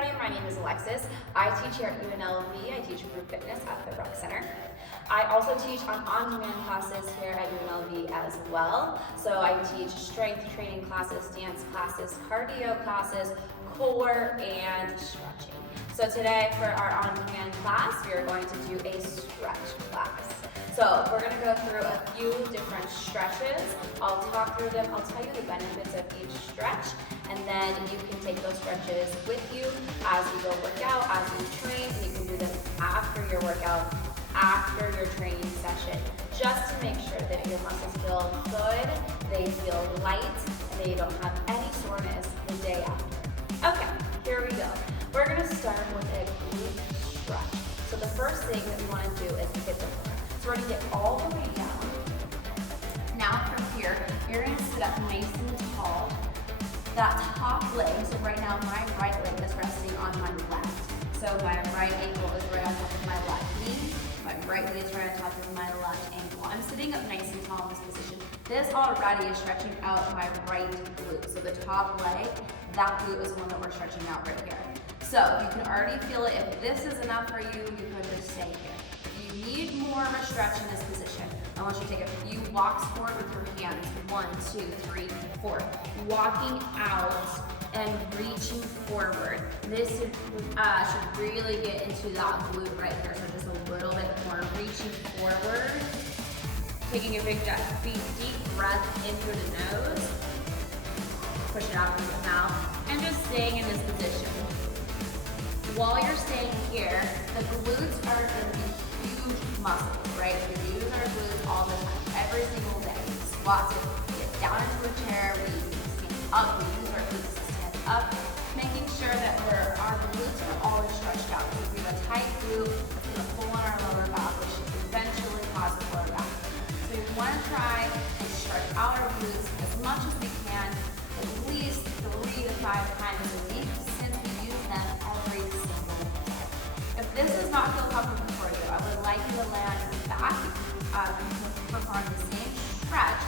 everybody, my name is Alexis. I teach here at UNLV. I teach group fitness at the Rec Center. I also teach on-demand classes here at UNLV as well. So I teach strength training classes, dance classes, cardio classes, core, and stretching. So today for our on-demand class, we are going to do a stretch class. So we're going to go through a few different stretches. I'll talk through them. I'll tell you the benefits of each stretch, and then you can take those stretches with you as you go work out, as you train, and you can do them after your workout, after your training session, just to make sure that your muscles feel good, they feel light, and they don't have any soreness the day after. Okay, here we go. We're going to start with a glute stretch. So the first thing that we want to do is hit the floor. So we're going to get all the way down. Now from here, you're going to sit up nice and tall. That top leg, so right now my right leg is resting on my left. So my right ankle is right on top of my left knee. My right leg is right on top of my left ankle. I'm sitting up nice and tall in this position. This already is stretching out my right glute. So the top leg, that glute is the one that we're stretching out right here. So you can already feel it. If this is enough for you, you can just stay here. If you need more of a stretch in this position, I want you to take a few walks forward with your hands. 1, 2, 3, 4. Walking out and reaching forward. This should really get into that glute right here. So just a little bit more. Reaching forward. Taking a big deep breath in through the nose. Push it out through the mouth. And just staying in this position. While you're staying here, the glutes are going to be huge muscles, right? We use our glutes all the time, every single day. Squats, we get down into a chair, we stand up, we use our glutes to stand up, making sure that our glutes are always stretched out. If we have a tight glute, it's going to pull on our lower back, which should eventually cause a lower back. So we want to try and stretch out our glutes as much as we can, at least 3 to 5 times a week, since we use them every single day. If this does not feel comfortable for you, I would like you to lay on your back. Perform the same stretch,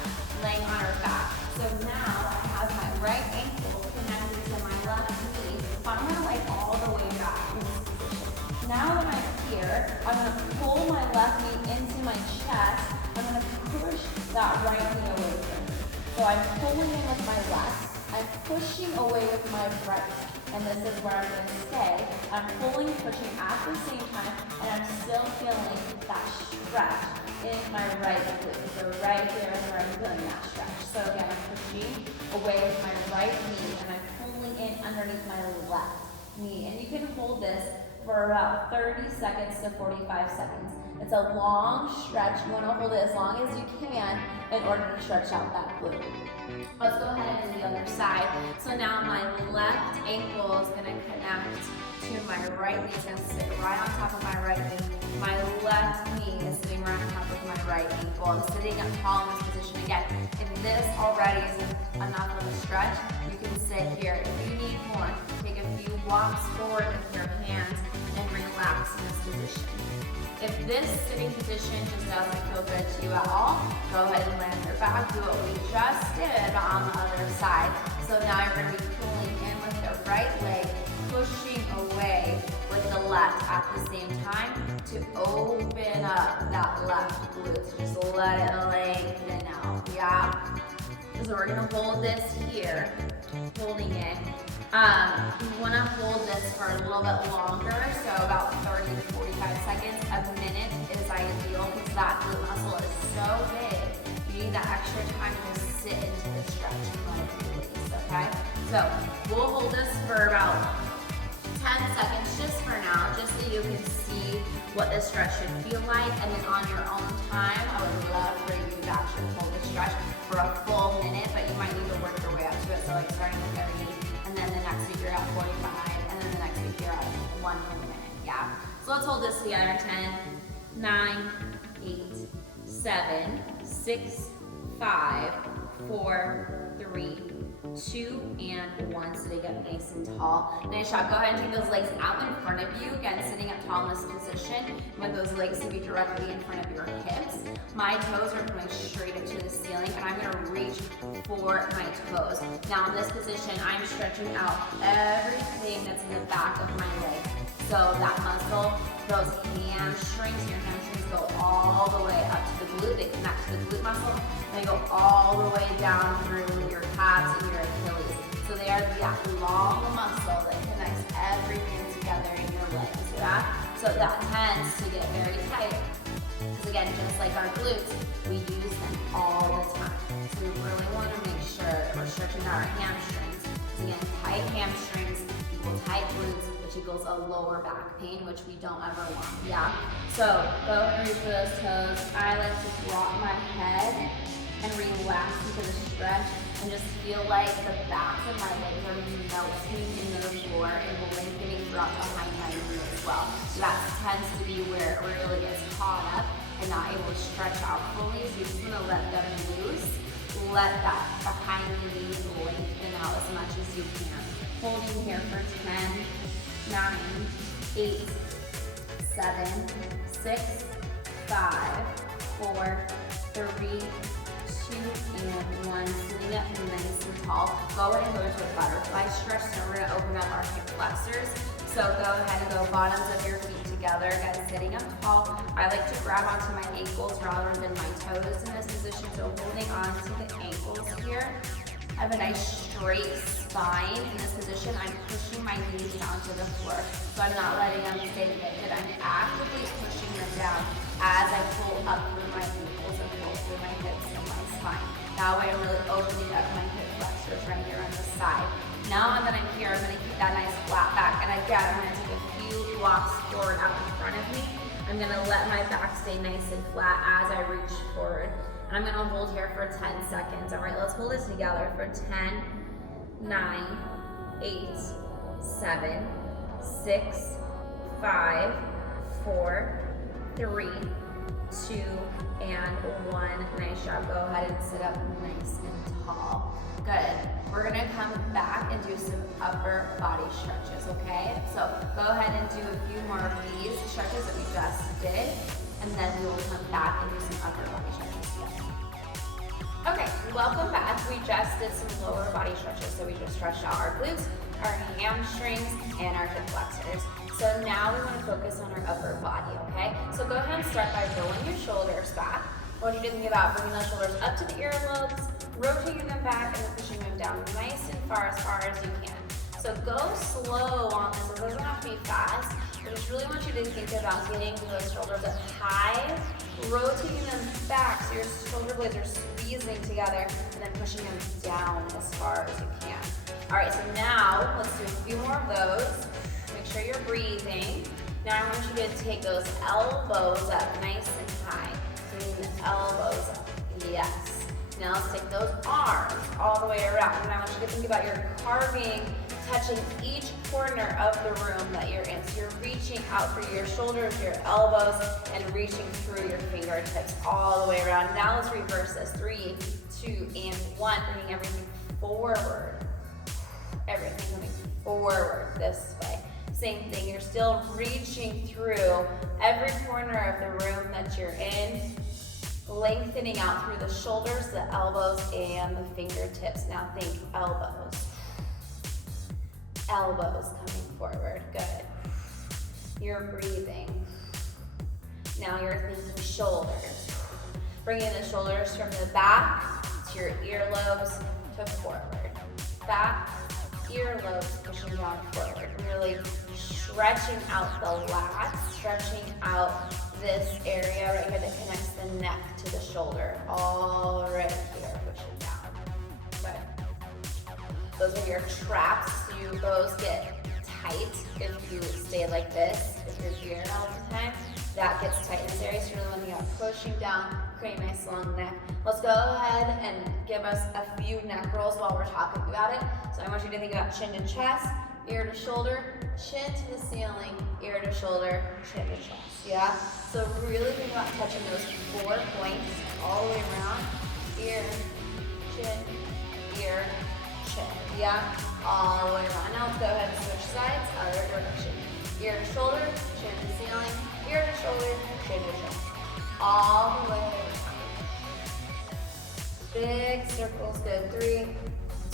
laying on our back. So now I have my right ankle connected to my left knee. I'm going to lay all the way back in this position. Now that I'm here, I'm going to pull my left knee into my chest. I'm going to push that right knee away from me. So I'm pulling in with my left. I'm pushing away with my right. And this is where I'm going to stay. I'm pulling, pushing at the same time, and I'm still feeling that stretch in my right glute. So right here is where I'm feeling that stretch. So again, I'm pushing away with my right knee, and I'm pulling in underneath my left knee. And you can hold this for about 30 seconds to 45 seconds. It's a long stretch. You want to hold it as long as you can in order to stretch out that glute. Let's go ahead and do the other side. So now my left ankle is going to connect to my right knee. It's going to sit right on top of my right knee. My left knee is sitting right on top of my right ankle. I'm sitting up tall in this position again. If this already isn't enough of a stretch, you can sit here. If you need more, take a few walks forward with your hands and relax in this position. If this sitting position just doesn't feel good to you at all, go ahead and land your back. Do what we just did on the other side. So now you're going to be pulling in with the right leg, pushing away with the left at the same time to open up that left glute. Just let it lengthen out. Yeah? So we're going to hold this here, holding it. You want to hold this for a little bit longer, so about 30 to 45 seconds. A minute is ideal because that glute muscle is so big. You need that extra time to sit into the stretch and let it release, okay? So we'll hold this for about 10 seconds just for now, just so you can see what this stretch should feel like. And then on your own time, I would love for you to actually hold the stretch for a full minute, but you might need to work your way up to it. So like starting with 30, and then the next week you're at 45, and then the next week you're at 1 minute. Yeah. So let's hold this together. 10, 9, 8, 7, 6, 5, 4, 3, 2, and 1. Sitting up nice and tall. Nice job. Go ahead and take those legs out in front of you. Again, sitting up tall in this position. You want those legs to be directly in front of your hips. My toes are coming straight up to the ceiling, and I'm going to reach for my toes. Now in this position, I'm stretching out everything that's in the back of my leg. So that muscle, those hamstrings, your hamstrings go all the way up to the glute. They connect to the glute muscle. They go all the way down through your calves and your Achilles. So they are that long muscle that connects everything together in your legs. Yeah? So that tends to get very tight. Because again, just like our glutes, we use them all the time. So we really want to make sure that we're stretching out our hamstrings. So again, tight hamstrings equal tight glutes, which equals a lower back pain, which we don't ever want. Yeah? So go ahead and reach for those toes. I like to drop my head and relax into the stretch and just feel like the backs of my legs are melting into the floor and lengthening throughout behind my knee as well. So that tends to be where it really gets caught up and not able to stretch out fully. So you're just gonna let them loose. Let that behind the knees lengthen out as much as you can. Holding here for 10, 9, 8, 7, 6, 5, 4, 3, 2, and 1. Sitting up nice and tall. Go ahead and go into a butterfly stretch. So we're going to open up our hip flexors. So go ahead and go bottoms of your feet together. Again, sitting up tall. I like to grab onto my ankles rather than my toes in this position. So holding on to the ankles here. I have a nice straight spine in this position. I'm pushing my knees down to the floor. So I'm not letting them stay lifted. I'm actively pushing them down as I pull up through my ankles and pull through my hips and my spine. That way I'm really opening up my hip flexors right here on the side. Now that I'm here, I'm going to keep that nice flat back. And again, I'm going to take a few walks forward out in front of me. I'm going to let my back stay nice and flat as I reach forward. And I'm going to hold here for 10 seconds. All right, let's hold it together for 10, 9, 8, 7, 6, 5, 4, 3, 2, and 1. Nice job. Go ahead and sit up nice and tall. Good. We're going to come back and do some upper body stretches, okay? So go ahead and do a few more of these stretches that we just did, and then we will come back and do some upper body stretches together. Okay, welcome back. We just did some lower body stretches. So we just stretched out our glutes, our hamstrings, and our hip flexors. So now we want to focus on our upper body, okay? So go ahead and start by rolling your shoulders back. I want you to think about bringing those shoulders up to the earlobes, rotating them back, and then pushing them down nice and far as you can. So go slow on this. It doesn't have to be fast. I just really want you to think about getting those shoulders up high, rotating them back so your shoulder blades are squeezing together, and then pushing them down as far as you can. All right, so now let's do a few more of those. Make sure you're breathing. Now I want you to take those elbows up nice and high. Bring the elbows up. Yes. Now let's take those arms all the way around. And I want you to think about your carving, touching each corner of the room that you're in. So you're reaching out for your shoulders, your elbows, and reaching through your fingertips all the way around. Now let's reverse this. 3, 2, and 1. Bringing everything forward. Everything coming forward this way. Same thing, you're still reaching through every corner of the room that you're in, lengthening out through the shoulders, the elbows, and the fingertips. Now think elbows. Elbows coming forward, good. You're breathing. Now you're thinking shoulders. Bringing the shoulders from the back to your earlobes to forward. Back, earlobes pushing down forward. Really stretching out the lats, stretching out this area right here that connects the neck to the shoulder. All right here, pushing down. Good. Those are your traps. So those get tight if you stay like this. If you're here all the time, that gets tight in this area. So you're really looking at pushing down, creating a nice long neck. Let's go ahead and give us a few neck rolls while we're talking about it. So I want you to think about chin to chest, ear to shoulder, chin to the ceiling, ear to shoulder, chin to chest. Yeah? So really think about touching those 4 points all the way around. Ear, chin, ear, chin. Yeah, all the way around. Now let's go ahead and switch sides, other direction. Ear to shoulder, chin to ceiling, ear to shoulder, chin to chin. All the way around. Big circles, good. 3,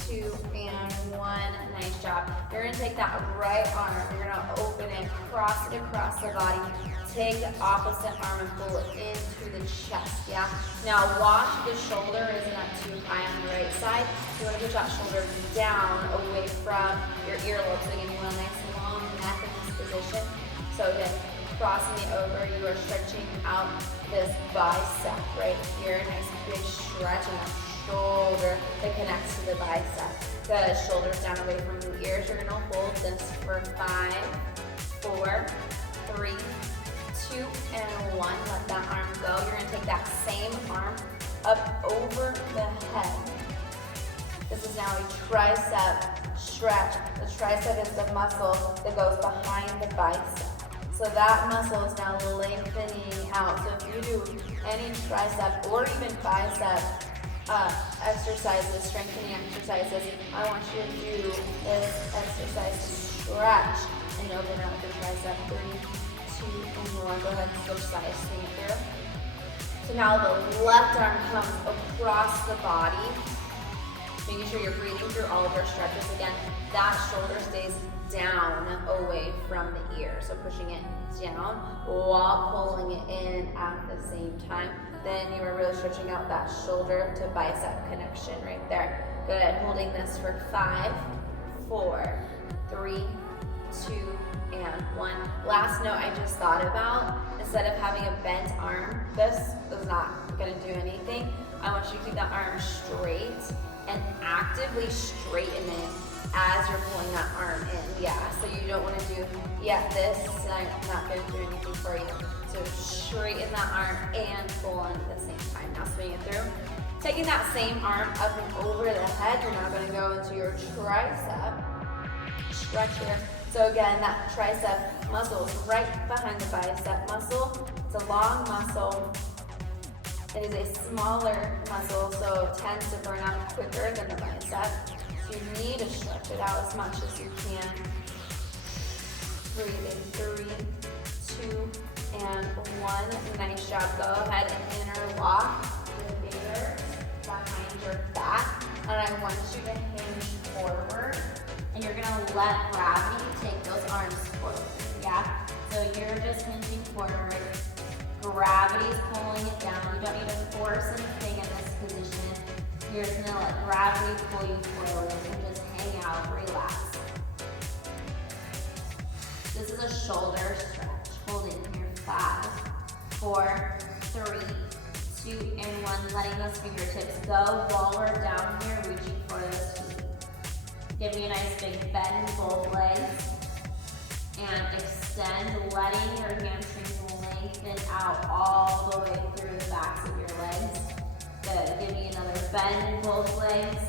2, and 1. Nice job. You're gonna take that right arm, you're gonna open it, cross it across the body. Take the opposite arm and pull it into the chest, yeah? Now watch the shoulder isn't up too high on the right side. You wanna push that shoulder down away from your earlobe. So again, you want a nice long neck in this position. So again, crossing it over, you are stretching out this bicep right here. Nice big stretch in that shoulder that connects to the bicep. Good, shoulders down away from the ears. You're gonna hold this for 5, 4, 3, 2, and 1. Let that arm go. You're gonna take that same arm up over the head. This is now a tricep stretch. The tricep is the muscle that goes behind the bicep. So that muscle is now lengthening out. So if you do any tricep or even bicep exercises, strengthening exercises, I want you to do this exercise to stretch and open up the tricep. 3, 2, and 1. Go ahead and switch sides. Swing it through. So now the left arm comes across the body, making sure you're breathing through all of your stretches. Again, that shoulder stays down away from the ear. So pushing it down while pulling it in at the same time. Then you are really stretching out that shoulder to bicep connection right there. Good. Holding this for 5, 4, 3, 2, and 1. Last note I just thought about, instead of having a bent arm, this is not going to do anything. I want you to keep that arm straight and actively straighten it as you're pulling that arm in. Yeah, so you don't want to do, this is not going to do anything for you. So straighten that arm and pull in at the same time. Now swing it through. Taking that same arm up and over the head, you're now going to go into your tricep. Stretch here. So again, that tricep muscle is right behind the bicep muscle. It's a long muscle. It is a smaller muscle, so it tends to burn out quicker than the bicep. So you need to stretch it out as much as you can. Breathe in 3, 2, and 1. Nice job. Go ahead and interlock your fingers behind your back. And I want you to hinge forward. And you're gonna let gravity take those arms forward, yeah? So you're just hinging forward. Gravity's pulling it down. You don't need to force anything in this position. You're just gonna let gravity pull you forward and just hang out, relax. This is a shoulder stretch. Hold it in here. 5, 4, 3, 2, and 1. Letting those fingertips go while we're down here, reaching for those feet. Give me a nice big bend in both legs and extend, letting your hamstrings lengthen out all the way through the backs of your legs. Good. Give me another bend in both legs,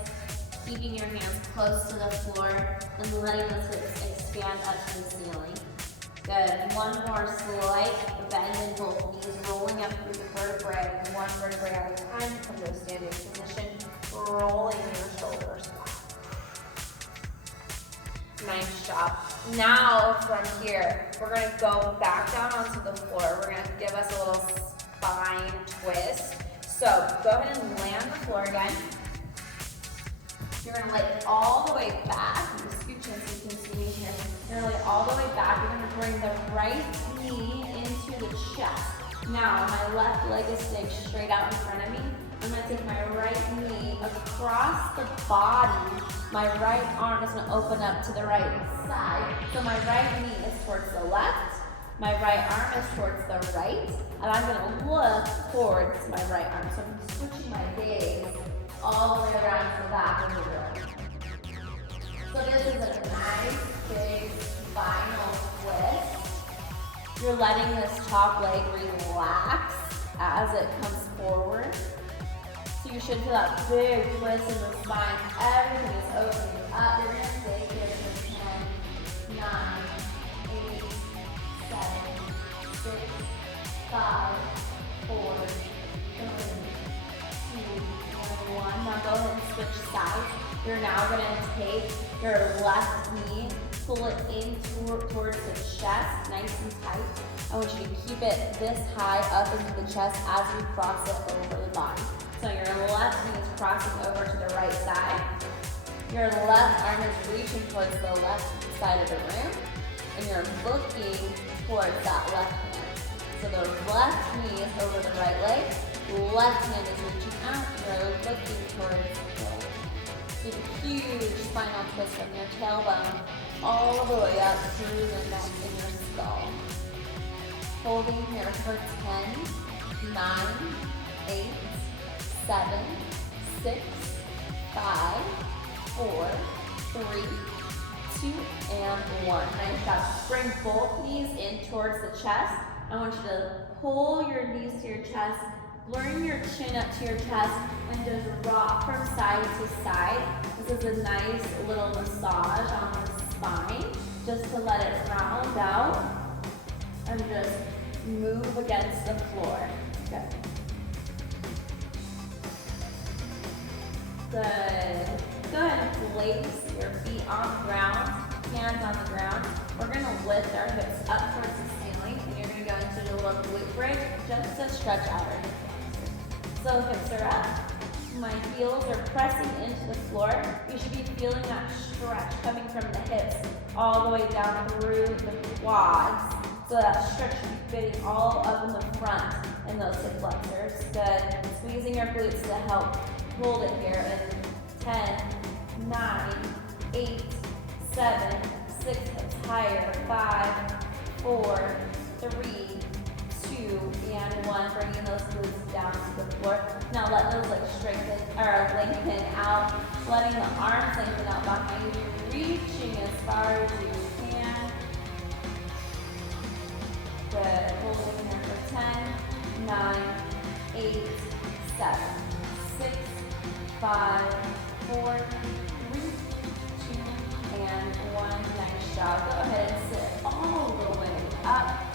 keeping your hands close to the floor and letting the hips expand up to the ceiling. Good. One more slight bend in both knees, rolling up through the vertebrae, one vertebrae at a time. Come to a standing position, rolling your shoulders back. Nice job. Now from here, we're going to go back down onto the floor. We're going to give us a little spine twist. So go ahead and land on the floor again. You're going to lay it all the way back. You scooch in so you can see me here. You're going to lay it all the way back. You're going to bring the right knee into the chest. Now my left leg is staying straight out in front of me. I'm going to take my right knee across the body. My right arm is going to open up to the right side. So my right knee is towards the left. My right arm is towards the right. And I'm going to look towards my right arm. So I'm switching my gaze all the way around to the back of the room. So this is a nice big spinal twist. You're letting this top leg relax as it comes forward. So you should feel that big twist in the spine. Everything is opening up. You're going to stay here for 10, 9, 8, 7, 6, 5, 4, 3, 2, and 1. Now go ahead and switch sides. You're now gonna take your left knee, pull it in towards the chest, nice and tight. I want you to keep it this high up into the chest as you cross it over the body. So your left knee is crossing over to the right side. Your left arm is reaching towards the left side of the room, and you're looking towards that left hand. So the left knee is over the right leg, left hand is reaching out, you're looking towards the left hand. Take a huge spinal twist from your tailbone all the way up through your neck and your skull. Holding here for 10, 9, 8, 7, 6, 5, 4, 3, 2, and 1. Nice job. Bring both knees in towards the chest. I want you to pull your knees to your chest, bring your chin up to your chest, and just rock from side to side. This is a nice little massage on the spine, just to let it round out and just move against the floor. Good. Good. Go ahead and place your feet on the ground, hands on the ground. We're going to lift our hips up towards the ceiling, and you're going to go into a little glute bridge just to stretch out our hip flexors. So hips are up. My heels are pressing into the floor. You should be feeling that stretch coming from the hips all the way down through the quads. So that stretch should be fitting all up in the front in those hip flexors. Good. Squeezing your glutes to help hold it here in 10, 9, 8, 7, 6, hips higher, 5, 4, 3, 2, and 1. Bringing those glutes down to the floor. Now let those legs strengthen or lengthen out, letting the arms lengthen out behind you, reaching as far as you can. Good. Holding here for 10, 9, 8, 7, 6, 5, 4, 3, 2, and 1. Nice job. Go ahead and sit all the way up.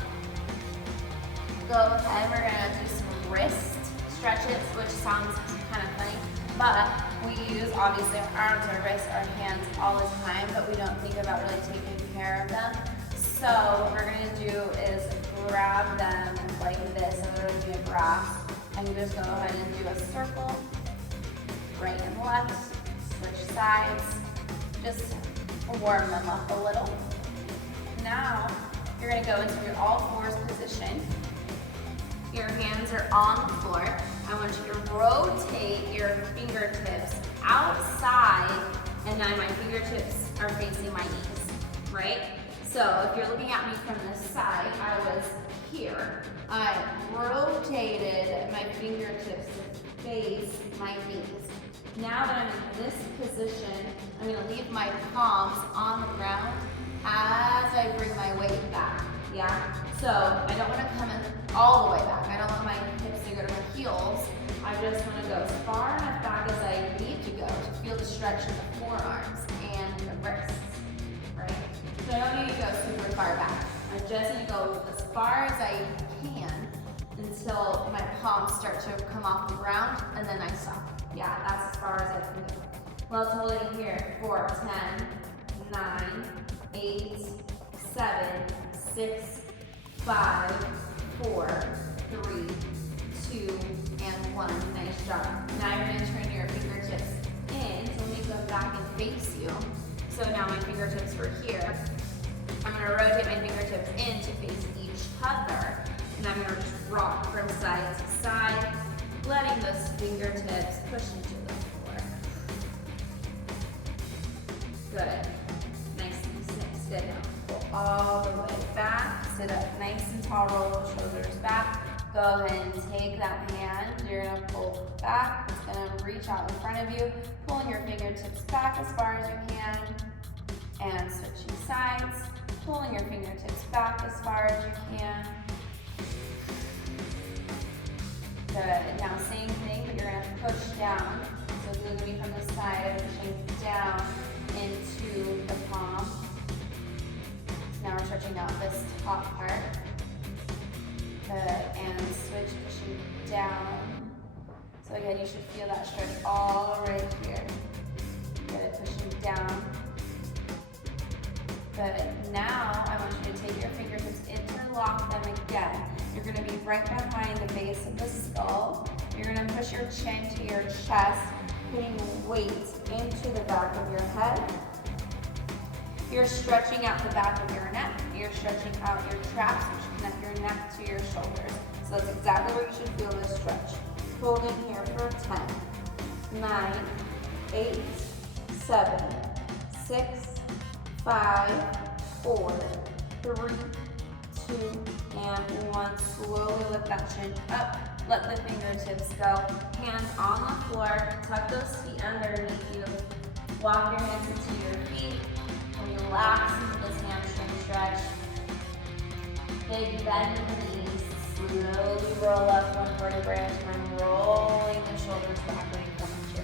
Go ahead, we're gonna do some wrist stretches, which sounds kind of funny, but we use obviously our arms, our wrists, our hands all the time, but we don't think about really taking care of them. So what we're gonna do is grab them like this, and we're gonna do a grasp, and you just go ahead and do a circle, right and left, switch sides, just warm them up a little. Now, you're gonna go into your all fours position. Your hands are on the floor. I want you to rotate your fingertips outside, and now my fingertips are facing my knees, right? So if you're looking at me from this side, I was here. I rotated my fingertips to face my knees. Now that I'm in this position, I'm gonna leave my palms on the ground as I bring my weight back, yeah? So I don't wanna come in all the way back. I don't want my hips to go to my heels. I just wanna go as far enough back as I need to go to feel the stretch in the forearms and the wrists, right? So I don't need to go super far back. I just need to go as far as I can until my palms start to come off the ground, and then I stop. Yeah, that's as far as I can go. Let's hold it here for 10, 9, 8, 7, 6, 5, 4, 3, 2, and 1. Nice job. Now you're gonna turn your fingertips in. So let me go back and face you. So now my fingertips were here. I'm gonna rotate my fingertips in to face each other. And I'm gonna just rock from side to side, letting those fingertips push into the floor. Good. Nice and sit down. Pull all the way back. Sit up nice and tall, roll those shoulders back. Go ahead and take that hand. You're gonna pull back. It's gonna reach out in front of you. Pulling your fingertips back as far as you can. And switching sides. Pulling your fingertips back as far as you can. Good. Now same thing, but you're gonna push down. So it's gonna be from the side, pushing down into the palm. So now we're stretching out this top part. Good. And switch, pushing down. So again, you should feel that stretch all right here. Good. Good. Now I want you to take your fingertips, interlock them again. You're going to be right behind the base of the skull. You're going to push your chin to your chest, putting weight into the back of your head. You're stretching out the back of your neck. You're stretching out your traps, which connect your neck to your shoulders. So that's exactly where you should feel this stretch. Hold in here for 10, 9, 8, 7, 6, 5, 4, 3, 2, and 1. Slowly lift that chin up. Let the fingertips go. Hands on the floor. Tuck those feet underneath you. Walk your hands into your feet. Relax into this hamstring stretch. Big bend in the knees. Slowly roll up one vertebrae at a time, rolling the shoulders back when you come to.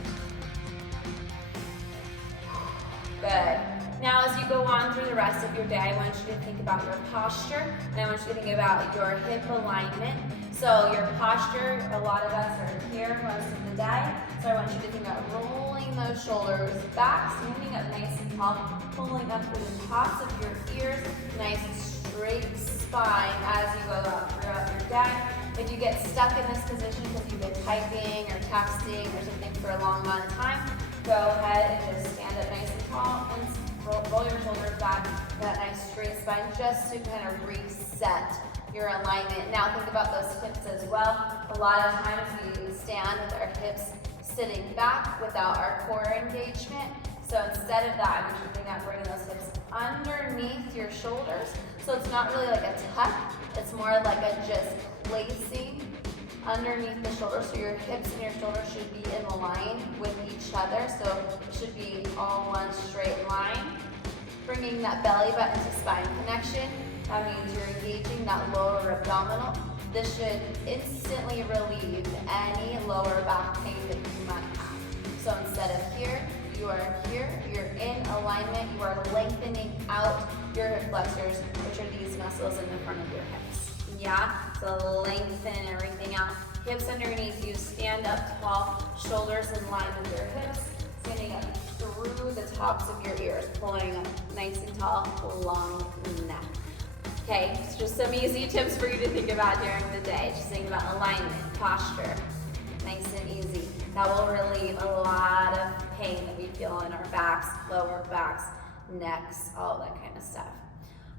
Good. Now as you go on through the rest of your day, I want you to think about your posture, and I want you to think about your hip alignment. So your posture, a lot of us are here most of the day, so I want you to think about rolling those shoulders back, standing up nice and tall, pulling up through the tops of your ears, nice straight spine as you go out throughout your day. If you get stuck in this position because you've been typing or texting or something for a long amount of time, go ahead and just stand up nice and tall and roll your shoulders back, that nice straight spine, just to kind of reset your alignment. Now think about those hips as well. A lot of times we stand with our hips sitting back without our core engagement. So instead of that, I'm just thinking about bringing those hips underneath your shoulders. So it's not really like a tuck, it's more like a just placing underneath the shoulders. So your hips and your shoulders should be in line with each other. So it should be all one straight line. Bringing that belly button to spine connection. That means you're engaging that lower abdominal. This should instantly relieve any lower back pain that you might have. So instead of here, you are here, you're in alignment, you are lengthening out your hip flexors, which are these muscles in the front of your hips. Yeah, so lengthen everything out. Hips underneath you, stand up tall, shoulders in line with your hips, standing up through the tops of your ears, pulling up nice and tall, long neck. Okay, it's just some easy tips for you to think about during the day. Just think about alignment, posture, nice and easy. That will relieve a lot of pain that we feel in our backs, lower backs, necks, all that kind of stuff.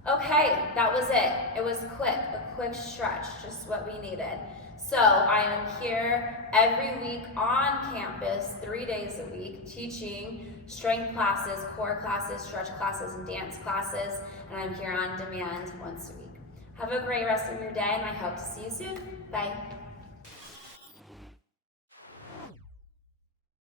Okay, that was it. It was quick, a quick stretch, just what we needed. So I am here every week on campus, 3 days a week, teaching strength classes, core classes, stretch classes, and dance classes, and I'm here on demand once a week. Have a great rest of your day, and I hope to see you soon. Bye.